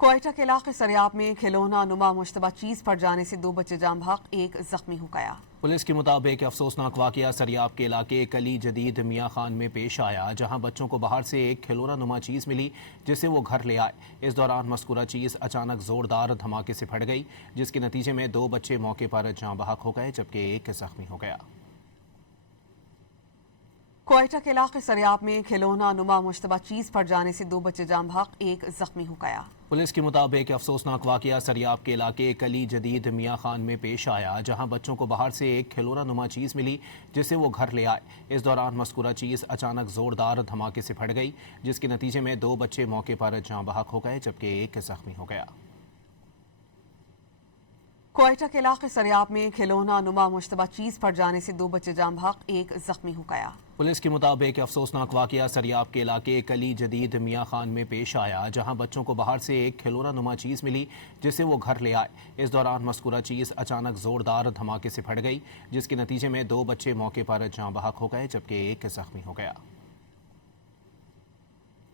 کوئٹہ کے علاقے سریاب میں کھلونا نما مشتبہ چیز پھٹ جانے سے 2 بچے جاں بحق، ایک زخمی ہو گیا۔ پولیس کے مطابق افسوسناک واقعہ سریاب کے علاقے کلی جدید میاں خان میں پیش آیا، جہاں بچوں کو باہر سے ایک کھلونا نما چیز ملی جسے وہ گھر لے آئے۔ اس دوران مذکورہ چیز اچانک زوردار دھماکے سے پھٹ گئی، جس کے نتیجے میں 2 بچے موقع پر جاں بحق ہو گئے جبکہ ایک زخمی ہو گیا۔ کوئٹہ کے علاقے سریاب میں کھلونا نما مشتبہ چیز پھٹ جانے سے 2 بچے جاں بحق، ایک زخمی ہو گیا۔ پولیس کے مطابق افسوسناک واقعہ سریاب کے علاقے کلی جدید میاں خان میں پیش آیا، جہاں بچوں کو باہر سے ایک کھلونا نما چیز ملی جسے وہ گھر لے آئے۔ اس دوران مذکورہ چیز اچانک زوردار دھماکے سے پھٹ گئی، جس کے نتیجے میں 2 بچے موقع پر جاں بحق ہو گئے جبکہ ایک زخمی ہو گیا۔ کوئٹہ کے علاقے سریاب میں کھلونا نما مشتبہ چیز پھٹ جانے سے 2 بچے جاں بحق، ایک زخمی ہو گیا۔ پولیس کے مطابق افسوسناک واقعہ سریاب کے علاقے کلی جدید میاں خان میں پیش آیا، جہاں بچوں کو باہر سے ایک کھلونا نما چیز ملی جسے وہ گھر لے آئے۔ اس دوران مذکورہ چیز اچانک زوردار دھماکے سے پھٹ گئی، جس کے نتیجے میں 2 بچے موقع پر جاں بحق ہو گئے جبکہ ایک زخمی ہو گیا۔